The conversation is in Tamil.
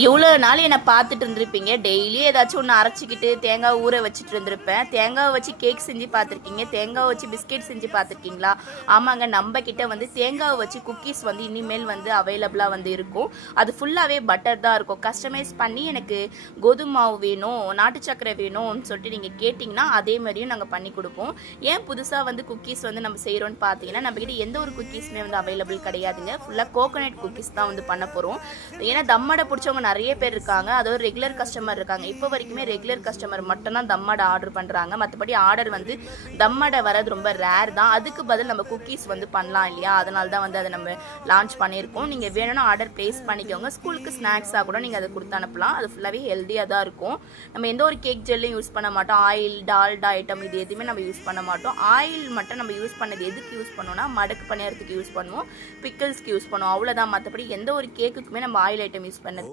இவ்வளோ நாள் என்னை பார்த்துட்டு இருந்திருப்பீங்க. டெய்லி ஏதாச்சும் ஒன்று அரைச்சிக்கிட்டு தேங்காய் ஊற வச்சுட்டு இருந்திருப்பேன். தேங்காவை வச்சு கேக் செஞ்சு பார்த்துருக்கீங்க. தேங்காவை வச்சு பிஸ்கெட் செஞ்சு பார்த்துருக்கீங்களா? ஆமாங்க, நம்ம கிட்ட வந்து தேங்காவை வச்சு குக்கீஸ் வந்து இனிமேல் வந்து அவைலபிளாக வந்து இருக்கும். அது ஃபுல்லாகவே பட்டர் தான் இருக்கும். கஸ்டமைஸ் பண்ணி எனக்கு கோதுமை மாவு வேணும், நாட்டு சக்கரை வேணும்னு சொல்லிட்டு நீங்கள் கேட்டிங்கன்னா அதே மாதிரியும் நாங்கள் பண்ணி கொடுப்போம். ஏன் புதுசாக வந்து குக்கீஸ் வந்து நம்ம செய்கிறோன்னு பார்த்தீங்கன்னா, நம்மக்கிட்ட எந்த ஒரு குக்கீஸுமே வந்து அவைலபிள் கிடையாதுங்க. ஃபுல்லாக கோகோனட் குக்கீஸ் தான் வந்து பண்ண போகிறோம். ஏன்னா தம்மடை பிடிச்சவங்க நிறைய பேர் இருக்காங்க. அதோட ரெகுலர் கஸ்டமர் இருக்காங்க. இப்போ வரைக்குமே ரெகுலர் கஸ்டமர் மட்டும்தான் தம்மடை ஆர்டர் பண்ணுறாங்க. மற்றபடி ஆர்டர் வந்து தம்மடை வரது ரொம்ப ரேர் தான். அதுக்கு பதில் நம்ம குக்கீஸ் வந்து பண்ணலாம் இல்லையா? அதனால தான் வந்து அதை நம்ம லான்ச் பண்ணியிருக்கோம். நீங்கள் வேணும்னா ஆர்டர் ப்ளேஸ் பண்ணிக்கோங்க. ஸ்கூலுக்கு ஸ்நாக்ஸாக கூட நீங்கள் அதை கொடுத்து அனுப்பலாம். அது ஃபுல்லாகவே ஹெல்த்தியாக தான் இருக்கும். நம்ம எந்த ஒரு கேக் ஜெல்லையும் யூஸ் பண்ண மாட்டோம். ஆயில், டால்டா ஐட்டம் இது எதுவுமே நம்ம யூஸ் பண்ண மாட்டோம். ஆயில் மட்டும் நம்ம யூஸ் பண்ணது எதுக்கு யூஸ் பண்ணோம்னா, மடக்கு பணியாரத்துக்கு யூஸ் பண்ணுவோம், பிக்கிள்ஸ்க்கு யூஸ் பண்ணுவோம், அவ்வளோதான். மற்றபடி எந்த ஒரு கேக்குக்குமே நம்ம ஆயில் ஐட்டம் யூஸ் பண்ணது